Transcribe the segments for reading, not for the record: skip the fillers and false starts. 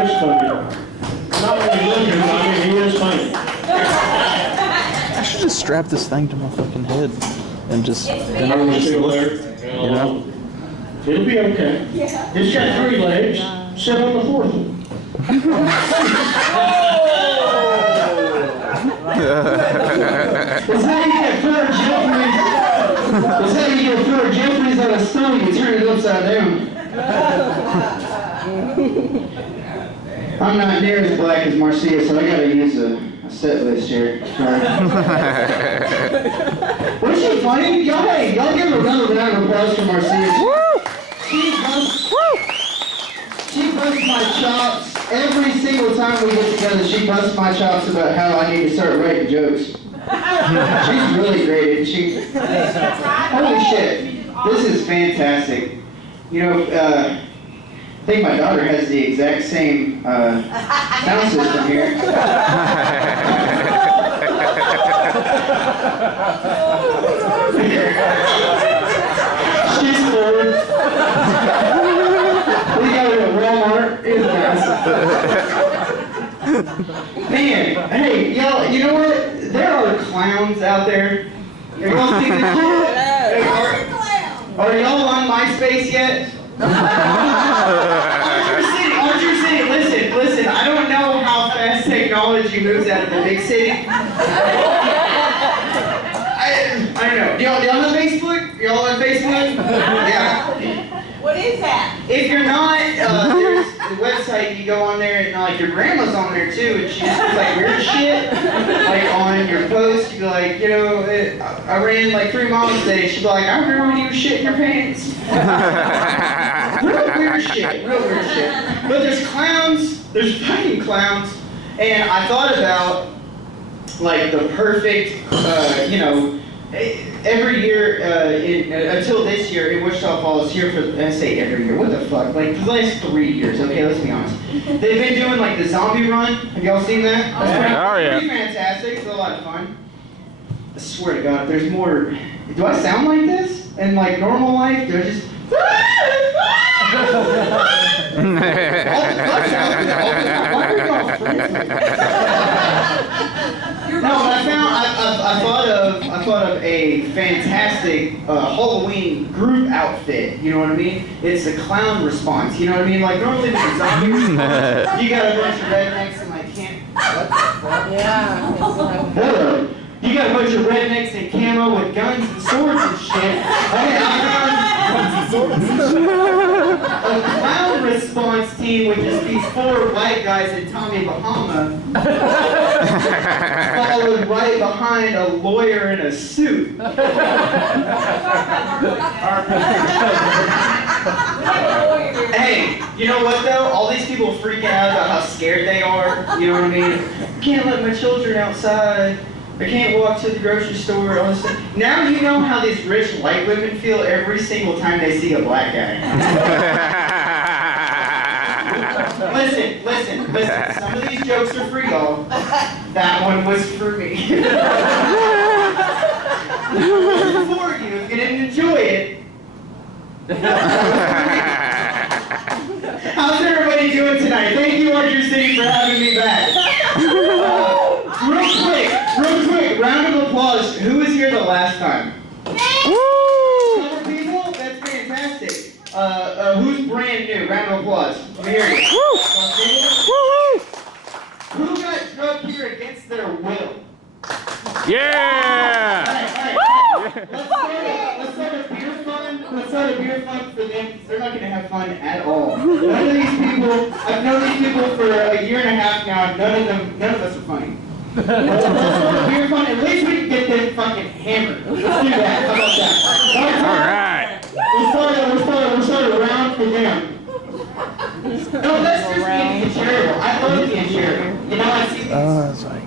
I should just strap this thing to my fucking head and just, then I'm just look, you know? It'll be okay. Yeah. It's got 3 legs. Sit on the 4th one. That's how you get 4 Jeffries. That's how you get 4 Jeffries on a stone. You turn it upside down. I'm not near as black as Marcia, so I gotta use a set list here. Wasn't she funny? Y'all give her another round of applause for Marcia. She busts my chops every single time we get together. She busts my chops about how I need to start writing jokes. She's really great, isn't she? Holy shit, this is fantastic. You know, I think my daughter has the exact same sound system here. She's bored. We got it at Walmart. It's massive. Man, hey, y'all, you know what? There are clowns out there. Have y'all seen this shit? Are y'all on MySpace yet? Archer City, listen, I don't know how fast technology moves out of the big city. I don't know. Y'all on Facebook? Y'all on Facebook? Yeah. What is that? If you're not, there's the website, you go on there and like your grandma's on there too, and she just puts like weird shit like on your post. You'd be like, you know, I ran like 3 miles today. She'd be like, I remember when you were shitting your pants. Real weird shit. But there's clowns, there's fucking clowns, and I thought about like the perfect, you know, every year, until this year, in Wichita Falls, here for, I say every year, what the fuck, like the last 3 years, okay, let's be honest. They've been doing like the zombie run, have y'all seen that? That's pretty fantastic, it's a lot of fun. I swear to God, there's more, do I sound like this? In like normal life, they're just, No, but I thought of a fantastic Halloween group outfit. You know what I mean? It's the clown response. You know what I mean? Like normally with the zombie response, you got a bunch of rednecks and like what the fuck? Yeah. Hello. You got a bunch of rednecks in camo with guns and swords and shit. A clown response team with just these 4 white guys and Tommy Bahama, followed right behind a lawyer in a suit. Hey, you know what though? All these people freaking out about how scared they are. You know what I mean? I can't let my children outside. I can't walk to the grocery store, all this stuff. Now you know how these rich white women feel every single time they see a black guy. Listen. Some of these jokes are for y'all. That one was for me. It was for you. If you didn't enjoy it. How's everybody doing tonight? Thank you, Archer City, for having me back. Real quick, round of applause. Who was here the last time? Woo! People? That's fantastic. Who's brand new? Round of applause. Let me hear you. Who got drugged here against their will? Yeah! All right. Let's start a beer fund. Let's start a beer fund for them because they're not going to have fun at all. None of these people, I've known these people for a year and a half now, and none of us are funny. Let's start a beer fund. At least we can get them fucking hammered. Let's do that. How about that? All right. We'll start a round for them. No, that's just being charitable. I love being charitable. You know, I see these. It's like,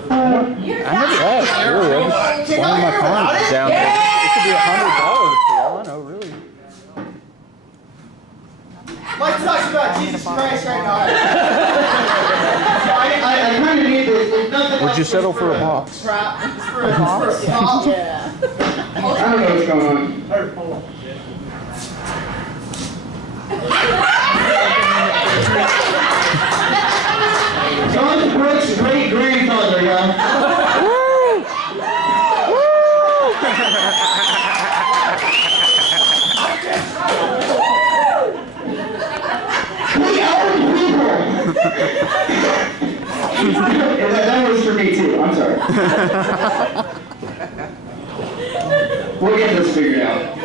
I never asked, really. I just wanted my phone down there. It could be $100 for all I know, really. Mike talks about Jesus Christ right now. I kind of need this. Would you settle for a box? For a box? Yeah. I don't know what's going on. That was for me too. I'm sorry. We'll get this figured out.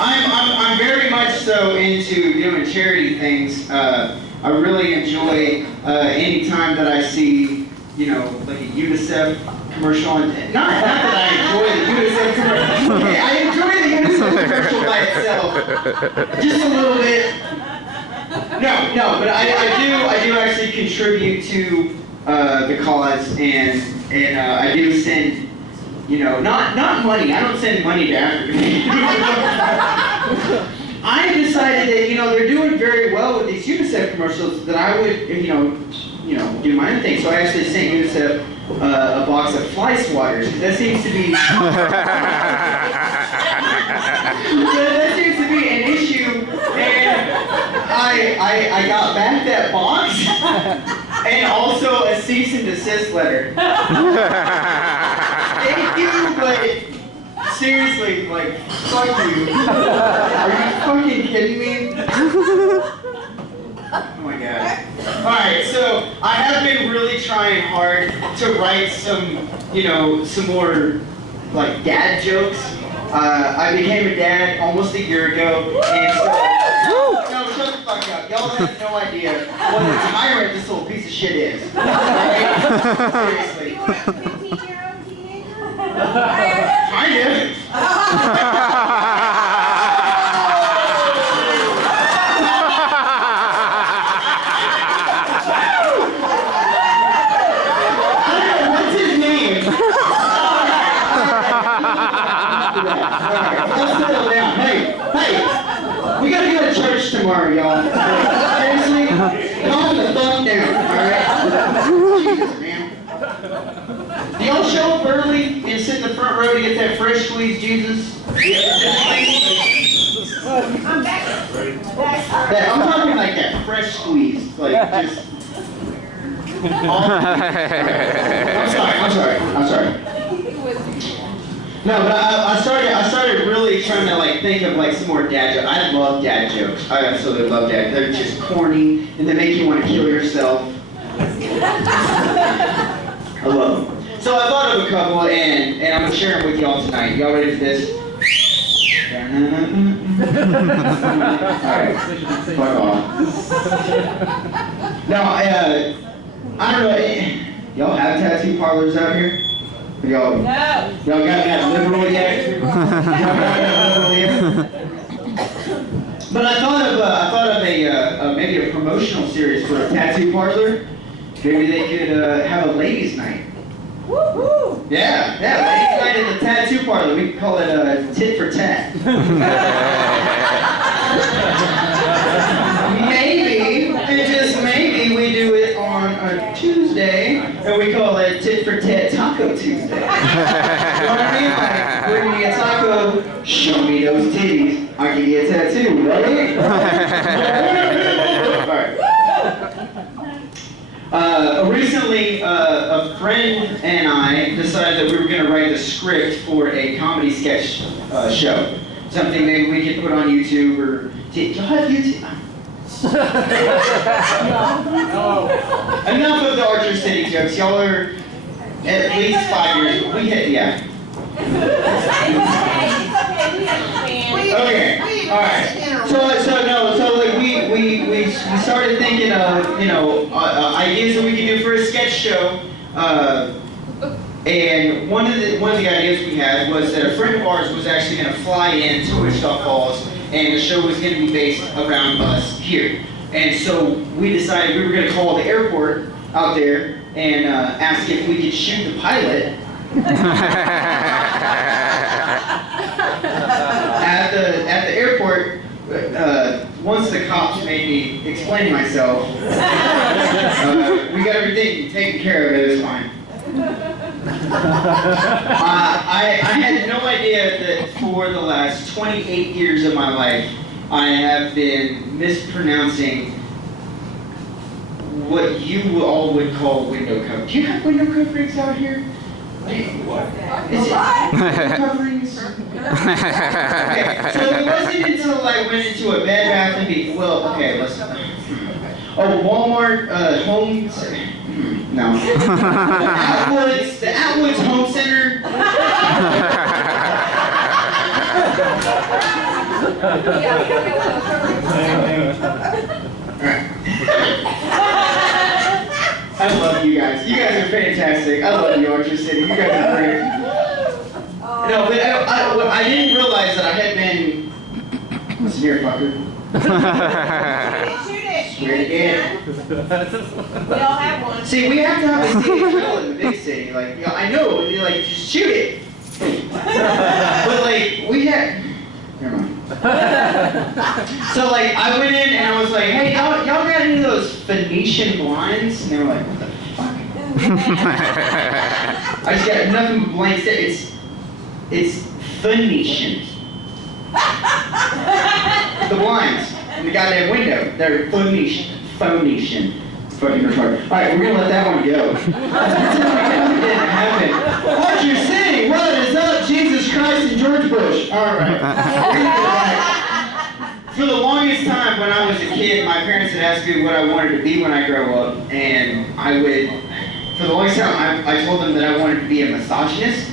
I'm very much so into doing charity things. I really enjoy any time that I see, you know, like a UNICEF commercial. And not that I enjoy the UNICEF commercial. Okay, I enjoy the UNICEF commercial by itself, just a little bit. No, but I do actually contribute to the cause, and I do send, you know, not money. I don't send money to Africa. I decided that, you know, they're doing very well with these UNICEF commercials, that I would, you know, do my own thing. So I actually sent UNICEF a box of fly swatters, because that seems to be that seems to be an issue. And I got back that box and also a cease and desist letter. Thank you, but seriously, like, fuck you. Are you fucking kidding me? Oh my god. Alright, so I have been really trying hard to write some, you know, some more, like, dad jokes. I became a dad almost a year ago, and so... No, shut the fuck up. Y'all have no idea what a tyrant this little piece of shit is. Right? Seriously. You want a 15-year-old teenager? Kind of. What's his name? Let's settle down. Hey, we gotta go to church tomorrow, y'all. Seriously, calm the fuck down, alright? Jesus, man. Do y'all show up early and sit in the front row to get that fresh squeezed Jesus? I'm back. I'm talking like that fresh squeeze, like just. I'm sorry. No, but I started really trying to like think of like some more dad jokes. I love dad jokes. I absolutely love dad. They're just corny and they make you want to kill yourself. I love them. So I thought of a couple and I'm gonna share them with y'all tonight. Y'all ready for this? Alright, fuck off. Now, I don't know, y'all have tattoo parlors out here? Y'all got that liberal yet? But I thought of maybe a promotional series for a tattoo parlor. Maybe they could have a ladies' night. Woohoo! Yeah, ladies' night at the tattoo parlor. We could call it tit for tat. Maybe, and just maybe, we do it on a Tuesday, and we call it tit for tat Taco Tuesday. You know what I mean? Like, bring me a taco, show me those titties, I'll give you a tattoo, right? Alright. Recently, a friend and I decided that we were going to write the script for a comedy sketch show. Something maybe we could put on YouTube, or... Do y'all have YouTube? Enough of the Archer City jokes. Y'all are at least 5 years. We hit, yeah. Okay. All right. So like we started thinking of, you know, ideas that we could do for a sketch show. And one of the ideas we had was that a friend of ours was actually going to fly in to Wichita Falls, and the show was going to be based around us here. And so we decided we were going to call the airport out there and ask if we could shoot the pilot at the airport. Once the cops made me explain myself, we got everything taken care of. It was fine. I had no idea that for the last 28 years of my life, I have been mispronouncing what you all would call window cover. Do you have window coverings out here? Is it window covering? lines? Okay, so it wasn't until I went into a Bed Bath and Beyond. Well, okay, let's. Oh, Walmart home. No. The Atwoods Home Center. I love you guys. You guys are fantastic. I love you, Orchard City. You guys are great. No, but I didn't realize that I had been. Listen here, fucker. Shoot it. Swear to God. We all have one. See, we have to have a CHL in the big city. Like, you know, I know, like, just shoot it. But like, we had. Never mind. So like, I went in and I was like, hey, y'all got any of those Phoenician blinds? And they were like, what the fuck? I just got nothing but blank stare. It's Phoenician. The blinds in the goddamn window, they're Phoenician. Fucking retarded. Alright, we're gonna let that one go. It didn't happen. What you're saying, what is up, Jesus Christ and George Bush? Alright. For the longest time when I was a kid, my parents had asked me what I wanted to be when I grow up, and for the longest time, I told them that I wanted to be a misogynist.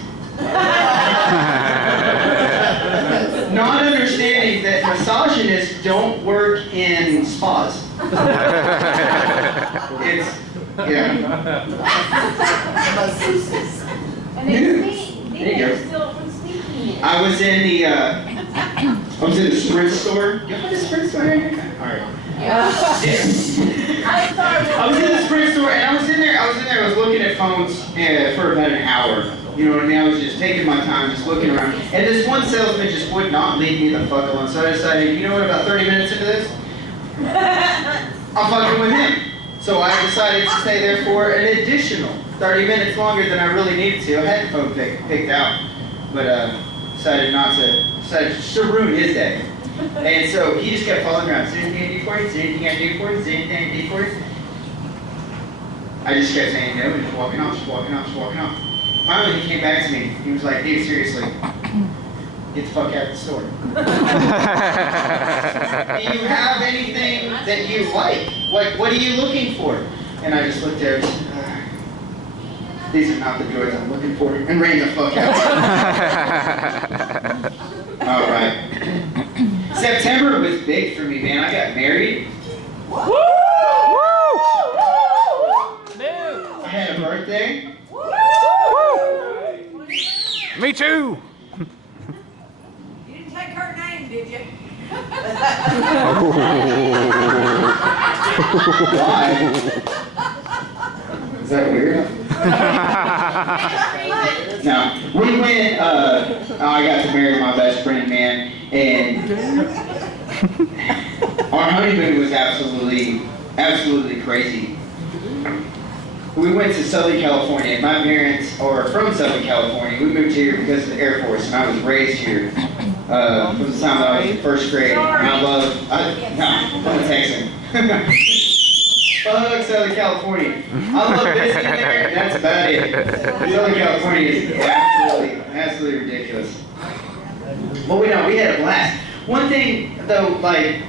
Not understanding that misogynists don't work in spas. It's, yeah. And they speak. There you go. Still speaking. I was in the Sprint store. You have a Sprint store here? Alright. Yeah. I was in the Sprint store and I was in there, I was looking at phones for about an hour. You know what I mean? I was just taking my time, just looking around. And this one salesman just would not leave me the fuck alone. So I decided, you know what, about 30 minutes into this, I'm fucking with him. So I decided to stay there for an additional 30 minutes longer than I really needed to. I had the phone picked out, but decided just to ruin his day. And so he just kept following around. Is there anything I do for you? Is there anything I do for you? Is there anything I do for you? I just kept saying no, and just walking off. Finally, he came back to me. He was like, dude, seriously, get the fuck out of the store. Do you have anything that you like? What are you looking for? And I just looked there and said, these are not the joys I'm looking for, and ran the fuck out. All right. September was big for me, man. I got married. Woo! I had a birthday. Me too. You didn't take her name, did you? Why? Is that weird? No. We went, I got to marry my best friend, man, and our honeymoon was absolutely crazy. We went to Southern California. My parents are from Southern California. We moved here because of the Air Force, and I was raised here from the time that I was in first grade. And I'm a Texan. Fuck Southern California. I love visiting there, and that's about it. Southern California is absolutely ridiculous. But we had a blast. One thing though, like,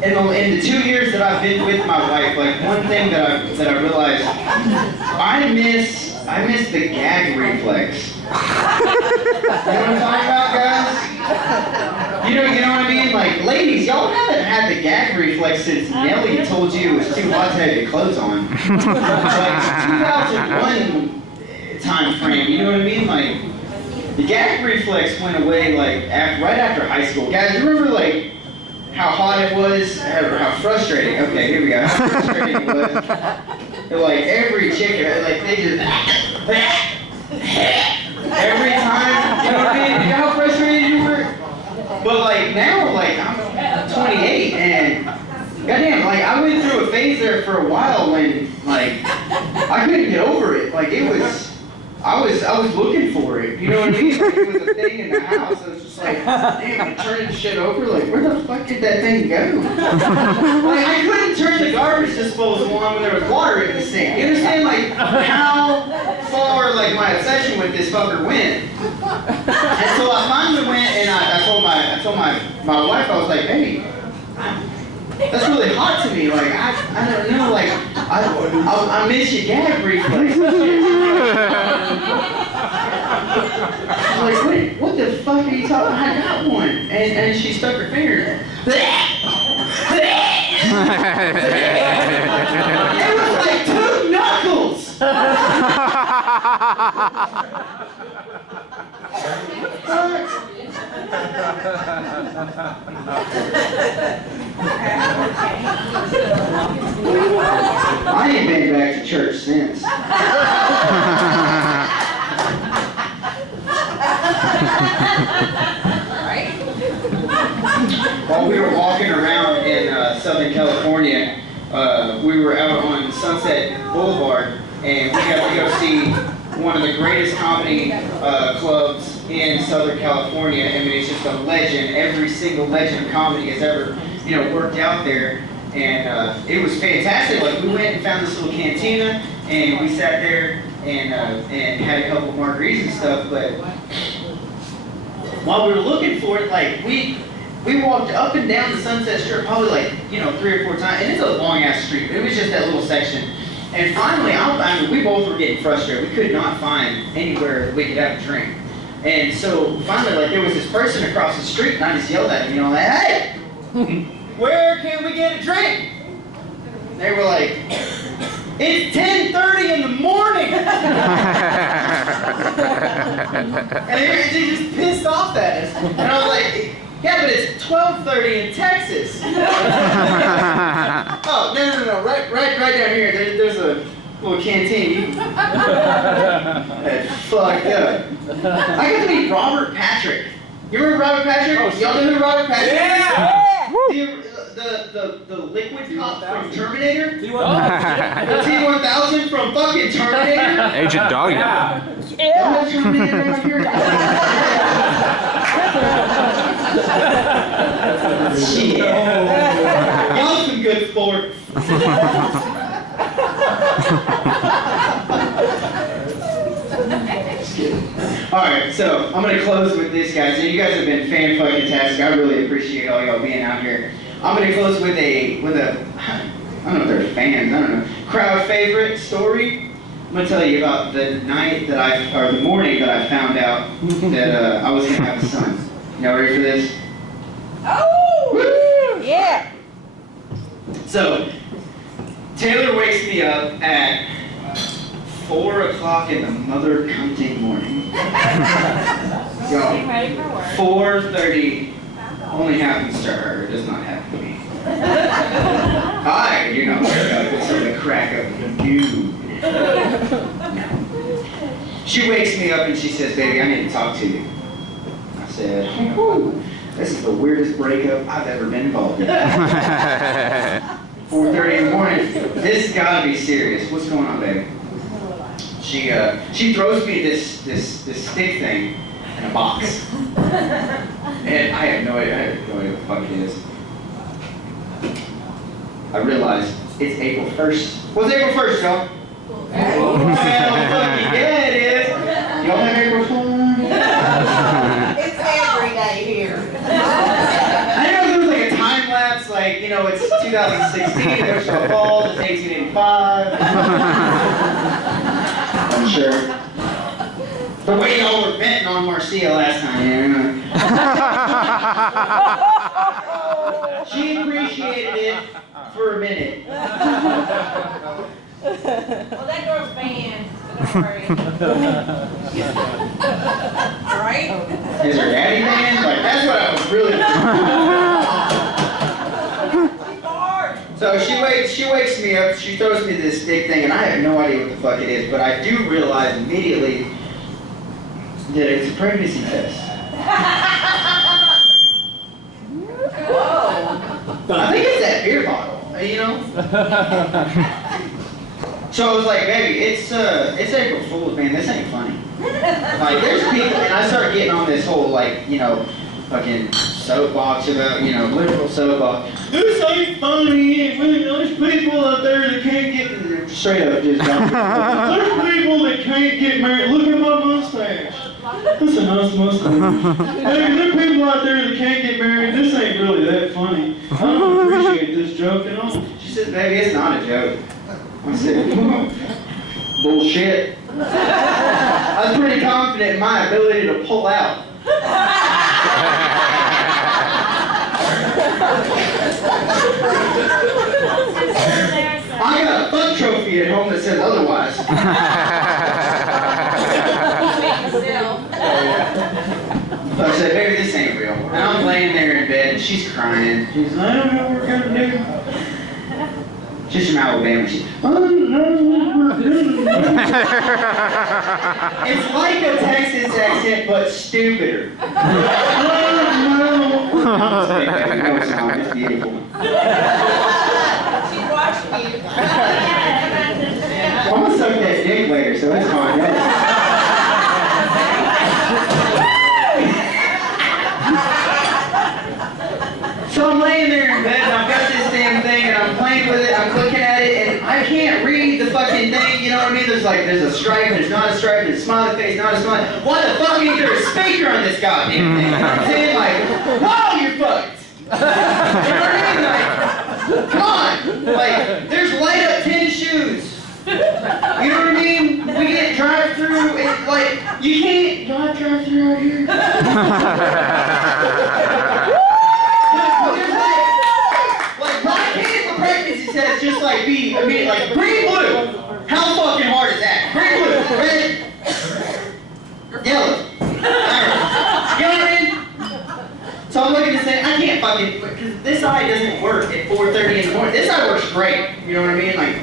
in the 2 years that I've been with my wife, like one thing that I realized, I miss the gag reflex. You know what I'm talking about, guys? You know what I mean? Like, ladies, y'all haven't had the gag reflex since Nelly told you it was too hot to have your clothes on. Like 2001 time frame. You know what I mean? Like, the gag reflex went away like right after high school. Guys, you remember like how hot it was, or how frustrating? Okay, here we go. How frustrating it was. Like every chick, like they just every time. You know what I mean? You know how frustrated you were? But like now, like I'm 28, and goddamn, like I went through a phase there for a while when like I couldn't get over it. Like it was. I was looking for it, you know what I mean? Like, it was a thing in the house. I was just like, damn, I'm turning shit over. Like, where the fuck did that thing go? Like, I couldn't turn the garbage disposal on when there was water in the sink. You understand, like, how far, like, my obsession with this fucker went? And so I finally went and I told my wife, I was like, hey, that's really hot to me. Like I don't know. Like I miss your gag reflex. I'm like, what the fuck are you talking? I got one. And she stuck her finger in it. It was like 2 knuckles. I ain't been back to church since. While we were walking around in Southern California, we were out on Sunset Boulevard, and we got to go see one of the greatest comedy clubs in Southern California. I mean, it's just a legend. Every single legend of comedy has ever, worked out there, and it was fantastic. Like, we went and found this little cantina, and we sat there and had a couple margaritas and stuff. But while we were looking for it, like we walked up and down the Sunset Strip probably like 3 or 4 times, and it's a long ass street. It was just that little section. And finally, I mean, we both were getting frustrated. We could not find anywhere that we could have a drink. And so finally, like, there was this person across the street, and I just yelled at him, like, hey, where can we get a drink? They were like, it's 10:30 in the morning. And they just pissed off at us. And I was like, yeah, but it's 12:30 in Texas. Oh, no. Right down here, there's a little canteen. That's fucked up. I got to meet Robert Patrick. You remember Robert Patrick? Oh, y'all know who Robert Patrick is? Yeah! The liquid cop from Terminator? The T-1000 from fucking Terminator? Agent Doggy. Yeah. Terminator right here. Yeah. Y'all some good sports. Alright, so I'm gonna close with this, guys. And you guys have been fan-fucking-tastic. I really appreciate all y'all being out here. I'm gonna close with a I don't know if they're fans, I don't know, crowd favorite story. I'm gonna tell you about the night that the morning that I found out that I was gonna have a son. Y'all ready for this? Oh! Woo! Yeah! So, Taylor wakes me up at 4 o'clock in the mother cunting morning. Getting ready for work. 4:30 only happens to her, it does not happen to me. Hi, you're not worried about it, it's the crack of the noon. No. She wakes me up and she says, baby, I need to talk to you. I said, whew, this is the weirdest breakup I've ever been involved in. 4:30 in the morning, this has got to be serious. What's going on, baby? She throws me this stick thing in a box. And I have no idea what the fuck it is. I realized it's April 1st. What's April 1st, y'all? Hell fucking yeah, it is. Y'all have April 1st? It's every day here. I know there was like a time lapse, like, it's 2016, there's a fall, it's 1885. I'm sure. The way y'all were venting on Marcia last time, She appreciated it for a minute. Well, that girl's banned, so don't worry. Right? Is her daddy banned? Like, that's what I was really. So she wakes me up, she throws me this stick thing, and I have no idea what the fuck it is, but I do realize immediately that it's a pregnancy test. Whoa. I think it's that beer bottle, So I was like, baby, it's April Fool's, man, this ain't funny. Like, there's people, and I started getting on this whole, fucking soapbox about, liberal soapbox. This ain't funny. There's people out there that can't get, straight up, just there's people that can't get married. Look at my mustache. Listen, us Muslims. Hey, there are people out there that can't get married. This ain't really that funny. I don't appreciate this joke at all. She said, baby, it's not a joke. I said, bullshit. I was pretty confident in my ability to pull out. I got a fuck trophy at home that says otherwise. So I said, baby, this ain't real. And I'm laying there in bed and she's crying. She's like, I don't know what we're gonna do. She's from Alabama. She's, I don't know what we're gonna do. It's like a Texas accent, but stupider. I don't know. No, it's not. It's beautiful. She's watching you. I'm gonna suck that dick later, so that's fine. So I'm laying there in bed, and I've got this damn thing, and I'm playing with it, I'm looking at it, and I can't read the fucking thing, you know what I mean? There's a stripe, there's not a stripe, there's a smiley face, not a smiley. Why the fuck ain't there a speaker on this goddamn thing? You know what I'm saying? Like, whoa, you're fucked! You know what I mean? Like, come on! Like, there's light up 10 shoes. You know what I mean? We get drive-through, and like, you can't drive-through out here. Like, Rock Candy for pregnancy says just like B, I mean, like, green, blue. How fucking hard is that? Green, blue, red, yellow. You know what I mean? So I'm looking to say, I can't fucking, because this eye doesn't work at 4:30 in the morning. This eye works great. You know what I mean? Like,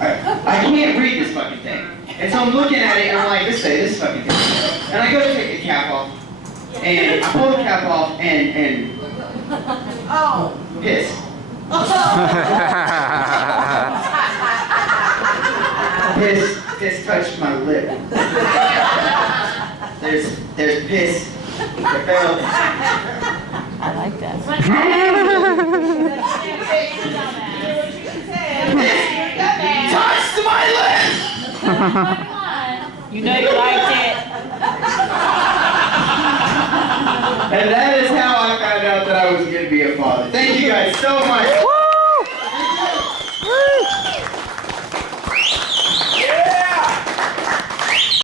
I can't read this fucking thing. And so I'm looking at it and I'm like, this fucking thing. And I go to take the cap off. And I pull the cap off and Oh. piss. Piss touched my lip. There's piss. It fell. I like that. Touched my lip! You know you liked it. And that is how I found out that I was going to be a father. Thank you guys so much.